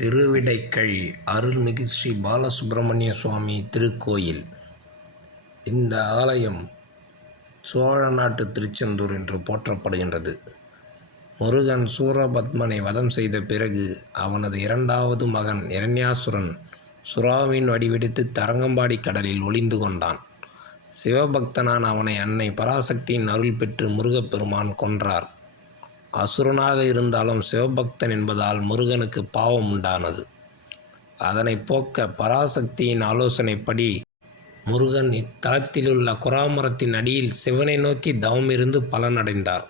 திருவிடைக்கழி அருள்மிகு ஸ்ரீ பாலசுப்பிரமணிய சுவாமி திருக்கோயில். இந்த ஆலயம் சோழ நாட்டு திருச்செந்தூர் என்று போற்றப்படுகின்றது. முருகன் சூரபத்மனை வதம் செய்த பிறகு அவனது இரண்டாவது மகன் இரண்யாசுரன் சுறாவின் வடிவெடுத்து தரங்கம்பாடி கடலில் ஒளிந்து கொண்டான். சிவபக்தனான் அவனை அன்னை பராசக்தியின் அருள் பெற்று முருகப்பெருமான் கொன்றார். அசுரனாக இருந்தாலும் சிவபக்தன் என்பதால் முருகனுக்கு பாவம் உண்டானது. அதனை போக்க பராசக்தியின் ஆலோசனைப்படி முருகன் இத்தலத்திலுள்ள குராமரத்தின் அடியில் சிவனை நோக்கி தவமிருந்து பலனடைந்தார்.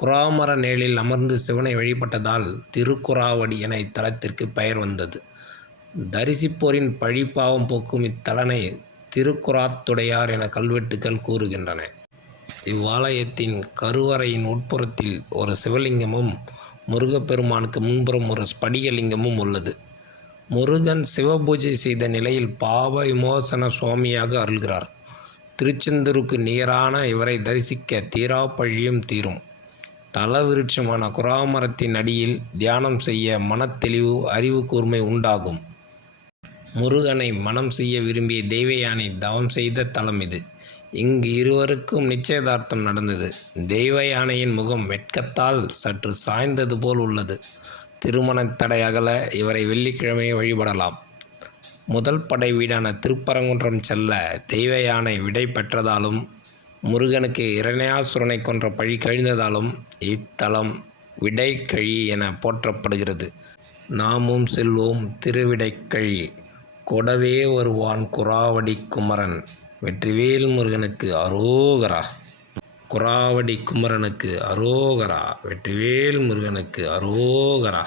குராமர நேழில் அமர்ந்து சிவனை வழிபட்டதால் திருக்குறாவடி என இத்தலத்திற்கு பெயர் வந்தது. தரிசிப்போரின் பழிப்பாவம் போக்கும் இத்தலனை திருக்குறாத்துடையார் என கல்வெட்டுக்கள் கூறுகின்றன. இவ்வாலயத்தின் கருவறையின் உட்புறத்தில் ஒரு சிவலிங்கமும் முருகப்பெருமானுக்கு முன்புறம் ஒரு ஸ்படிகலிங்கமும் உள்ளது. முருகன் சிவபூஜை செய்த நிலையில் பாவ விமோசன சுவாமியாக அருள்கிறார். திருச்செந்தூருக்கு நிகரான இவரை தரிசிக்க தீரா பழியும் தீரும். தலவிருட்சமான குராமரத்தின் அடியில் தியானம் செய்ய மனத்தெளிவு அறிவு கூர்மை உண்டாகும். முருகனை மனம் செய்ய விரும்பிய தெய்வயானை தவம் செய்த தலம் இது. இங்கு இருவருக்கும் நிச்சயதார்த்தம் நடந்தது. தெய்வ யானையின் முகம் வெட்கத்தால் சற்று சாய்ந்தது போல் உள்ளது. திருமணத் தடை அகல இவரை வெள்ளிக்கிழமை வழிபடலாம். முதல் படை வீடான திருப்பரங்குன்றம் செல்ல தெய்வ யானை விடை பெற்றதாலும் முருகனுக்கு இரணையாசுரனை கொன்ற பழி கழிந்ததாலும் இத்தலம் விடைக்கழி என போற்றப்படுகிறது. நாமும் செல்வோம் திருவிடைக்கழி. கொடவே வருவான் குறாவடி குமரன் வெற்றிவேல் முருகனுக்கு அரோகரா. குராவடி குமரனுக்கு அரோகரா. வெற்றிவேல் முருகனுக்கு அரோகரா.